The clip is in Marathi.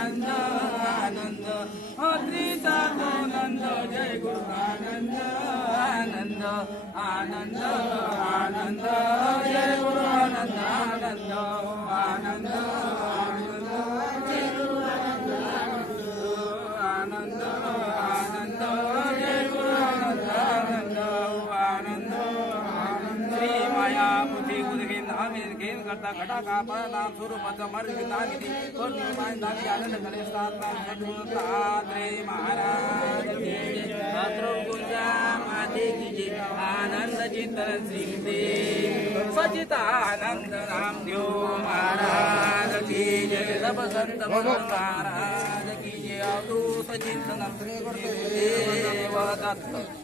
आनंद आनंद श्रीचा तो नंद जय गुरु आनंद आनंद आनंद आनंद जय गुरु आनंद आनंद आनंद आनंद जय गुरु आनंद आनंद आनंद जय गुरु आनंद आनंद आनंद आनंद श्री माया बुद्धि उदगिन आमिर घेन करता घटा का परिणाम स्वरूपाचा मार्ग नागिनी पौर्णिमा नागी आनंद करे सातनाम सद्गुरु तात्रे महाराज की जय रात्रो गुंजा माते की जय आनंद चिंतन सिंह सचित आनंद रामदेव महाराज की जय सब संत महाराज की जय अवधूत चिंतन देव दत्त